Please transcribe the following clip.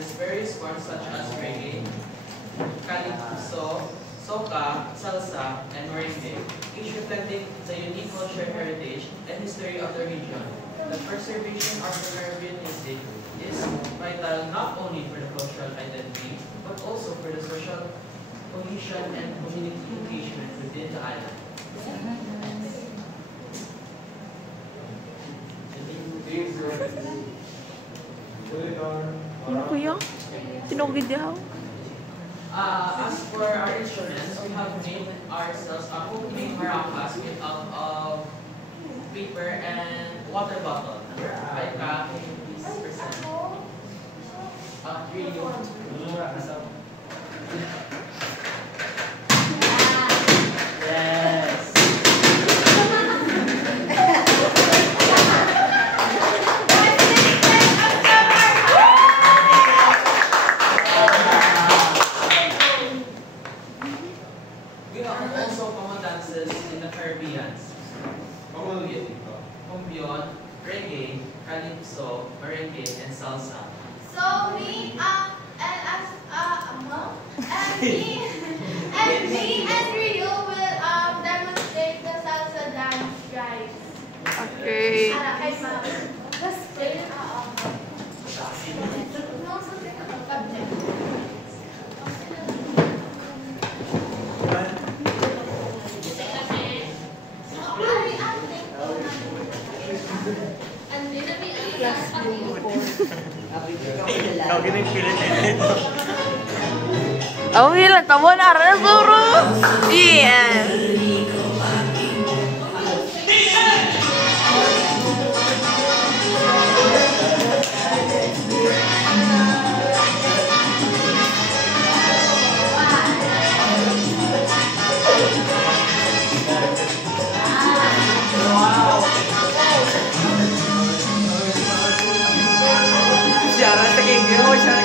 dances various forms such as reggae, calypso, soca, salsa, and merengue, each reflecting the unique cultural heritage and history of the region. The preservation of the Caribbean music is vital not only for the cultural identity, but also for the social cohesion and community engagement within the island. Ano kuya? Tinugid daw? As for our instruments, we have made ourselves a homemade maracas made out of paper and water bottle. Like, can you please present? Yes. We have also common dances in the Caribbean. Cumbion, reggae, calypso, merengue, and salsa. So me, and Rio will demonstrate the salsa dance, guys. Okay. Oh, hilang tamo na resuro. Yeah. Jangan tegak, siya